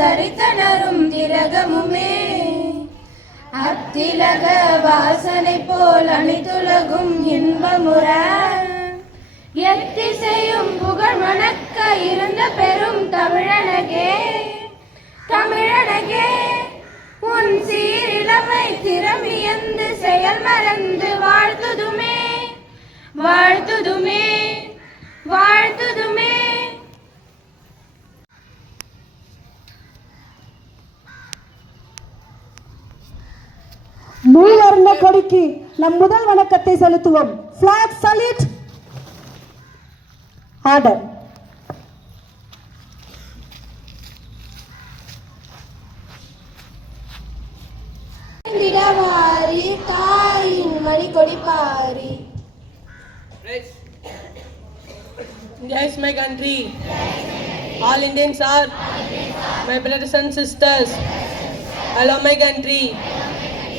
தரித்தனரும் திலகமுமே அத்திலக வாசனை போல் அணிதுலகும் இன்பமுற எத்திசையும் புகழ் மணக்க இருந்த பெரும் தமிழனகே தமிழனகே உன் சீரிழமை திறமியந்து செயல் மறந்து வாழ்த்துதுமே வாழ்த்துதுமே வாழ்த்துதுமே. மூவர்ண கொடிக்கு நம் முதல் வணக்கத்தை செலுத்துவோம். Black salute. ஆர்டர். திடவாரி தாயின் மணி கொடி Pari. India is my country. All Indians are my brothers and sisters. I love my country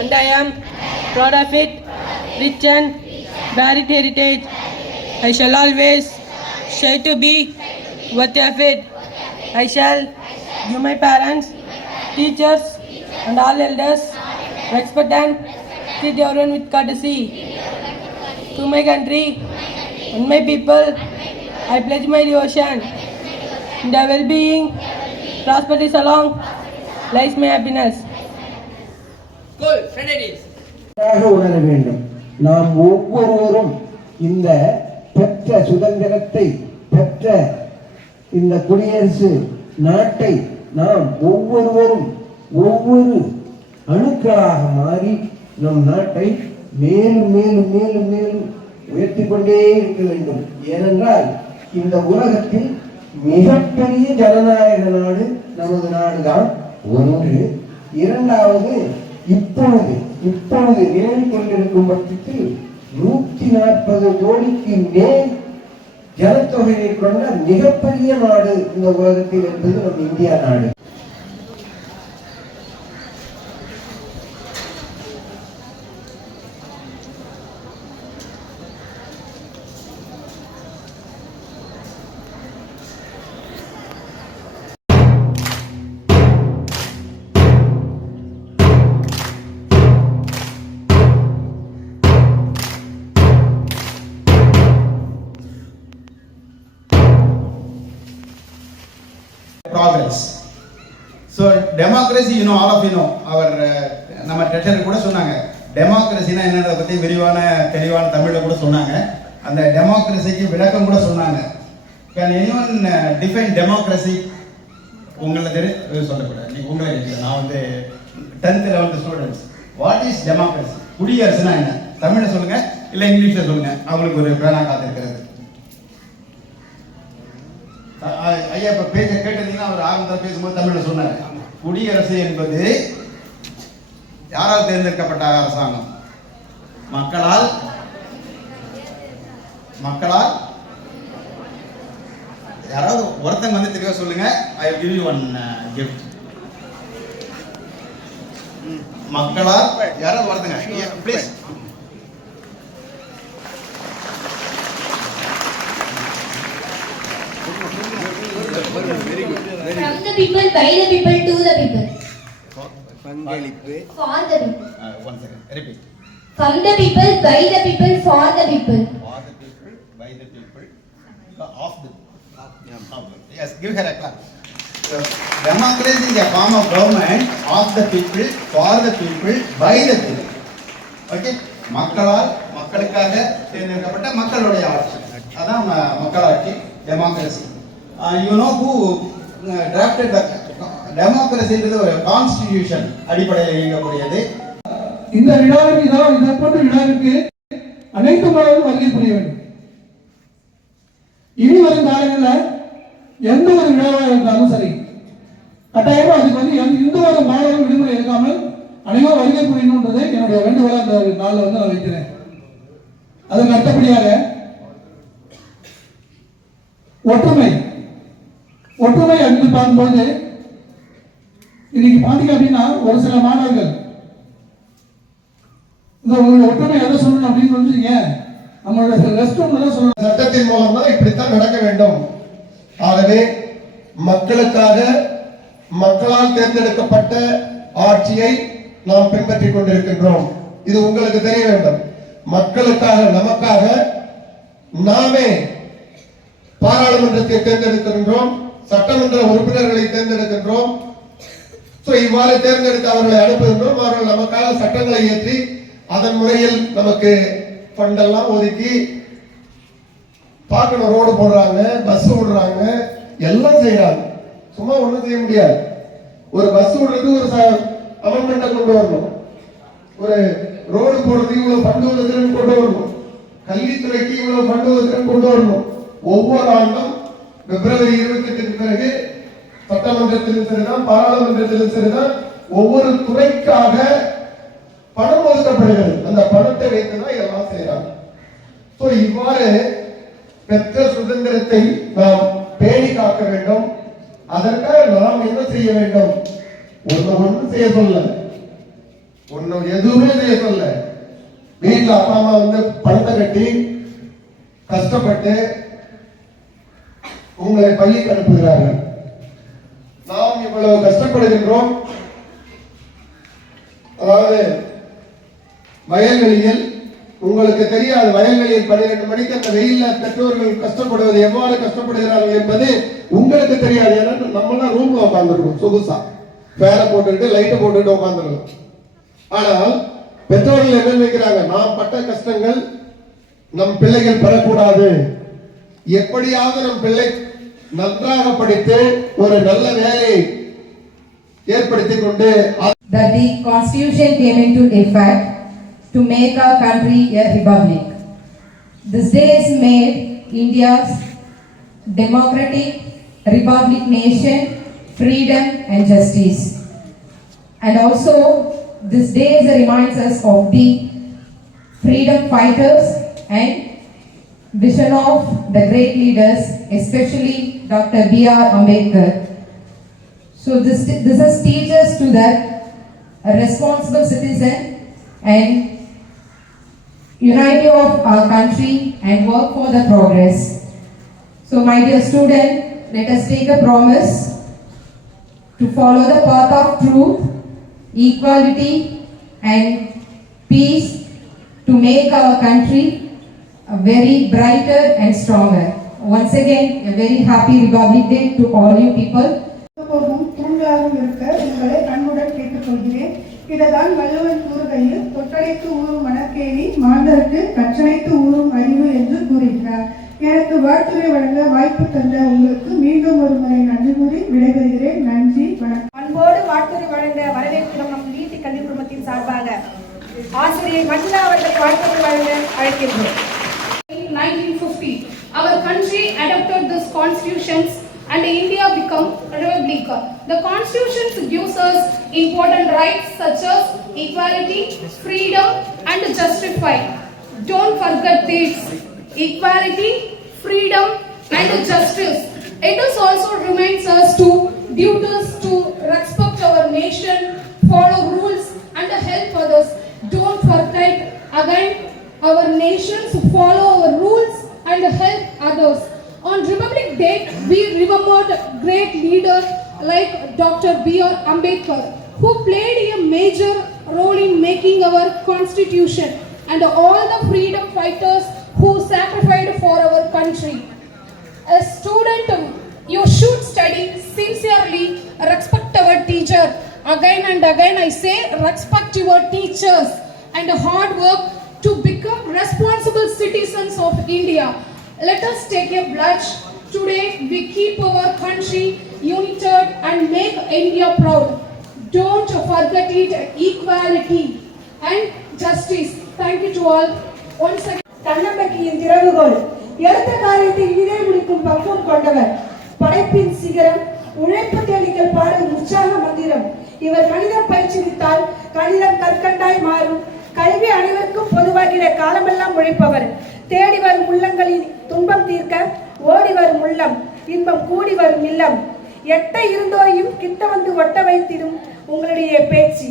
and I am proud of it, rich and varied heritage. I shall always try to be worthy of it. I shall give my parents, teachers and all elders respect and treat everyone with courtesy. To my country and my people, I pledge my devotion. In the well-being, prosperity along lies my happiness. Cool, Frederick. உணர வேண்டும். நாம் ஒவ்வொருவரும் இந்த பெற்ற சுதந்திரத்தை பெற்ற இந்த குடியரசு நாட்டை நாம் ஒவ்வொருவரும் ஒவ்வொரு அணுக்களாக மாறி நம் நாட்டை மேலும் மேலும் மேலும் மேலும் உயர்த்தி கொண்டே இருக்க வேண்டும். ஏனென்றால் இந்த உலகத்தில் மிகப்பெரிய ஜனநாயக நாடு நமது நாடுதான் ஒன்று. இரண்டாவது, இப்பொழுது நிலவி கொண்டிருக்கும் பட்சத்தில் 140 கோடிக்கு மேல் ஜனத்தொகையை கொண்ட மிகப்பெரிய நாடு இந்த உலகத்தில் என்பது நம் இந்தியா நாடு. Progress. So democracy, all of you know, our நம்ம டெட்டர் கூட சொன்னாங்க டெமோக்ரஸினா என்னன்றத பத்தி விரிவான தெளிவான தமிழ்ல கூட சொன்னாங்க. அந்த டெமோக்ரஸிக்கு விளக்கம் கூட சொன்னாங்க. Can anyone define democracy? உங்களுக்கு தெரியும் சொல்லக்கூடாது. நீங்க உங்களே நான் வந்து 10th 11th students. What is democracy? குடியரசுனா என்ன? தமிழ்ல சொல்லுங்க இல்ல இங்கிலீஷ்ல சொல்லுங்க. அவங்களுக்கு ஒரு பேனா காத்திருக்கிறது. ஐயா இப்ப பேச கேட்டீங்கன்னா அவர் ஆரம்பத்தில் பேசும்போது தமிழ்ல சொன்னார். குடியரசு என்பது யாரால் தேர்ந்தெடுக்கப்பட்ட அரசாங்கம்? மக்களால் யாராவது ஒருத்தங்க வந்து தெளிவா சொல்லுங்க. I will give you one gift. மக்களால் யாராவது ஒருத்தங்க please. Very good. From the people, by the people, to the people. For the people. One second. Repeat. From the people, by the people, for the people. For the people, by the people, of the. Yes, give her a clap. So, democracy is a form of government of the people, for the people, by the people. Okay? மக்களுக்காக தேர்ந்தெடுக்கப்பட்ட மக்களுடைய ஆட்சி. அதான் மக்களாட்சி, democracy. You know who drafted the democracy into the constitution அடிப்படையில் இயங்கக்கூடியது. இந்த விழாவிற்கு இதை போன்ற விழாவிற்கு அனைத்து மாணவர்களும் வருகை புரிய வேண்டும். இனி வரும் காலங்களில் எந்த ஒரு விழாவாக இருந்தாலும் சரி கட்டாயமா அதுக்கு வந்து எந்த ஒரு மாணவர்கள் விடுமுறை எடுக்காமல் அனைவரும் வருகை புரியணுன்றதை என்னுடைய வேண்டுகோளை அந்த நாளில் வந்து நான் வைக்கிறேன். அதற்கு அடுத்தபடியாக ஒற்றுமை அப்படின்னு பார்க்கும்போது இன்னைக்கு பாத்தீங்க அப்படின்னா ஒரு சில மாணவர்கள் இந்த ஒற்றுமை எதை சொல்லணும் அப்படின்னு சொல்லிட்டீங்க. நம்மளோட ரெஸ்ட் ரூம்ல தான் சொல்லணும். சட்டத்தின் மூலம் தான் இப்படித்தான் நடக்க வேண்டும். ஆகவே மக்களுக்காக மக்களால் தேர்ந்தெடுக்கப்பட்ட ஆட்சியை நாம் பின்பற்றிக் கொண்டிருக்கின்றோம். இது உங்களுக்கு தெரிய வேண்டும். மக்களுக்காக, நமக்காக நாமே பாராளுமன்றத்தை தேர்ந்தெடுக்கின்றோம், சட்டமன்ற உறுப்பினர்களை தேர்ந்தெடுக்கின்றோம். இவ்வாறு தேர்ந்தெடுத்து அவர்களை அனுப்புகின்றோம். அவர்கள் நமக்காக சட்டங்களை இயற்றி அதன் முறையில் நமக்கு ஃபண்டெல்லாம் ஒதுக்கி பார்க்கணும், ரோடு போடுறாங்க, பஸ் விடுறாங்க, எல்லாம் செய்யறாங்க. சும்மா ஒண்ணும் செய்ய முடியாது. ஒரு பஸ் விடுறது ஒரு அமெண்ட்மெண்ட்டை கொண்டு வரணும், ஒரு ரோடு போடுறதுக்கு இவ்வளவு ஃபண்டு ஒதுக்குறேன்னு கொண்டு வரணும், கல்வித்துறைக்கு இவ்வளவு ஃபண்டு ஒதுக்குறேன்னு கொண்டு வரணும். ஒவ்வொரு ஆண்டும் பிப்ரவரி 28க்கு பிறகு சட்டமன்றத்திலும் சரிதான், பாராளுமன்றத்திலும் சரிதான், ஒவ்வொரு துறைக்காக பணம் ஒதுக்கப்படுகிறது. அந்த பணத்தை வைத்துதான் எல்லாம் செய்யறாங்க. இவ்வாறு பெற்ற சுதந்திரத்தை நாம் பேணி காக்க வேண்டும். அதற்காக நாம் என்ன செய்ய வேண்டும்? ஒண்ணு செய்ய சொல்ல, எதுவுமே செய்ய சொல்ல. வீட்டுல அப்பா அம்மா பணத்தை கட்டி கஷ்டப்பட்டு உங்களை பள்ளிக்கு அனுப்புகிறார்கள். நாம் இவ்வளவு கஷ்டப்படுகின்றோம். அதாவது வயல்வெளியில் உங்களுக்கு தெரியாது, வயல்வெளியில் 12 மணிக்கு அந்த வெயில்ல பெற்றோர்கள் கஷ்டப்படுவது, எவ்வாறு கஷ்டப்படுகிறார்கள் என்பது உங்களுக்கு தெரியாது. ஏன்னா நம்மளாம் ரூம்ல உட்காந்துருக்கோம், சொகுசா ஃபேனை போட்டுக்கிட்டு லைட்டை போட்டுக்கிட்டு உட்காந்துருக்கோம். ஆனால் பெற்றோர்கள் என்ன நினைக்கிறாங்க? நாம் பட்ட கஷ்டங்கள் நம் பிள்ளைகள் பெறக்கூடாது, எப்படியாவது நம் பிள்ளை நன்றாக படித்து ஒரு நல்ல வேலையை ஏற்படுத்திக் கொண்டு. That the Constitution came into effect to make our country a republic. This day is made India's democratic republic nation, freedom and justice. And also this day reminds us of the freedom fighters and vision of the great leaders, especially Dr. B.R. Ambedkar. So this is teaches to that a responsible citizen and unity of our country and work for the progress. So my dear student, let us take a promise to follow the path of truth, equality and peace to make our country a very brighter and stronger. Once again, a very happy Republic Day to all you people. தூண்களாகவும் இருக்க உங்களை கண்ணுடன் கேட்டுக்கொள்கிறேன். இதுதான் வள்ளுவன் கூறுகையில் தொட்டடைத்து ஊறும் மணற்கேணி மாந்தருக்கு கற்றணைத்து ஊறும் அறிவு என்று கூறுகிறார். எனக்கு வாழ்த்துறை வழங்க வாய்ப்பு தந்த உங்களுக்கு மீண்டும் ஒரு முறை நன்றி கூறி விடைபெறுகிறேன். நன்றி, வணக்கம். அன்போடு வாழ்த்துறை வழங்க வரவேற்கிறோம் நம் நீதி கல்வி குழுமத்தின் சார்பாக ஆசிரியர் மஞ்சுளா அவர்களை வாழ்த்துறை வழங்க அழைக்கின்றோம். In 1950, our country adopted this constitutions and India became a republic. The constitution gives us important rights such as equality, freedom and justice. Don't forget this: equality, freedom and justice. It is also reminds us to duties to respect our nation, follow rules and help others. Don't forget again our nations follow our rules and help others. On Republic Day, we remembered great leaders like Dr. B.R. Ambedkar, who played a major role in making our constitution, and all the freedom fighters who sacrificed for our country. As student, you should study sincerely, respect our teacher. Again and again I say, respect your teachers and hard work to become responsible citizens of India. Let us take a pledge. Today we keep our country united and make India proud. Don't forget it, equality and justice. Thank you to all. Once again. தன்னம்பிக்கையின் திறவுகோல், எடுத்த காரியத்தை இனிதே முடிக்கும் பக்குவம் கொண்டவர், படைப்பின் சிகரம், உழைப்பு தேனிகள் பாடும் உற்சாக மந்திரம். இவர் கணிதம் பயிற்சித்தால் கணிதம் கற்கண்டாய் மாறும். கல்வி அனைவருக்கும் பொதுவாகிற காலமெல்லாம் உழைப்பவர். தேடி வரும் உள்ளங்களின் துன்பம் தீர்க்க ஓடி வரும் உள்ளம், இன்பம் கூடி வரும் இல்லம். எட்ட இருந்தோரையும் கிட்ட வந்து ஒட்ட வைத்திடும் உங்களுடைய பேச்சு.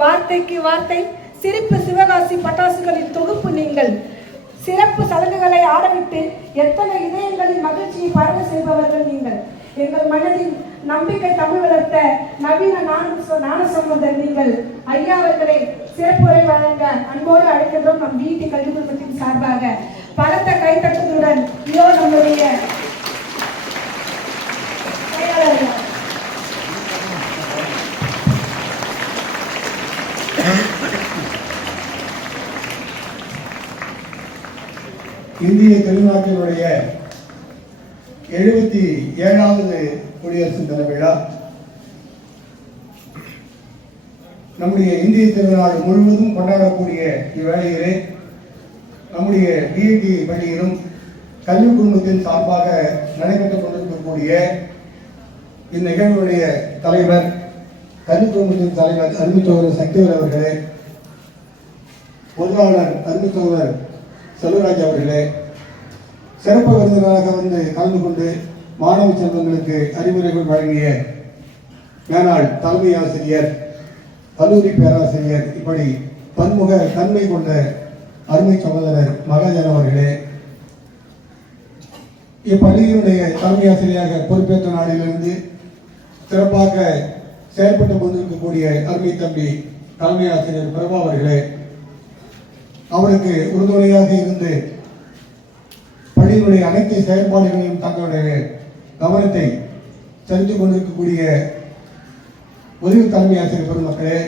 வார்த்தைக்கு வார்த்தை, சிரிப்பு சிவகாசி பட்டாசுகளின் தொகுப்பு நீங்கள். சிறப்பு சடங்குகளை ஆடவிட்டு எத்தனை இதயங்களின் மகிழ்ச்சியை பரவ செய்பவர்கள் நீங்கள். எங்கள் மனதில் நம்பிக்கை தமிழ் வளர்த்த நவீன ஞானசம்பந்தர் நீங்கள் ஐயா அவர்களை சிறப்புரை வழங்க அன்போடு அழைக்கின்றோம். நம் வீட்டு கல்வி குடும்பத்தின் சார்பாக பலத்த கைத்தட்டுகளுடன் இதோ நம்முடைய செயலாளர்கள். இந்திய திருநாட்டினுடைய 77வது குடியரசு தின விழா நம்முடைய இந்திய திருநாடு முழுவதும் கொண்டாடக்கூடிய இவ்வேளையிலே நம்முடைய டிஐடி பள்ளியிலும் கல்வி குடும்பத்தின் சார்பாக நடைபெற்றுக் கொண்டிருக்கக்கூடிய இந்நிகழ்வுடைய தலைவர் கல்வி குடும்பத்தின் தலைவர் அருமைத்தோழர் சக்திவேல் அவர்களே, பொருளாளர் அருமைத்தோழர் செல்வராஜ் அவர்களே, சிறப்பு விருந்தினராக வந்து கலந்து கொண்டு மாணவ செல்வங்களுக்கு அறிவுரைகள் வழங்கிய மேனாள் தலைமை ஆசிரியர், கல்லூரி பேராசிரியர், இப்படி பன்முக தன்மை கொண்ட அருமை சகோதரர் மகாஜன் அவர்களே, இப்பள்ளியினுடைய தலைமை ஆசிரியராக பொறுப்பேற்ற நாளிலிருந்து சிறப்பாக செயல்பட்டு கொண்டிருக்கக்கூடிய அருமை தம்பி தலைமை ஆசிரியர் பிரபா அவர்களே, அவருக்கு உறுதுணையாக இருந்து பள்ளியினுடைய அனைத்து செயல்பாடுகளையும் தங்களுடைய கவனத்தை செலுத்திக் கொண்டிருக்கக்கூடிய உதவி தலைமை ஆசிரியர் பெருமக்களே,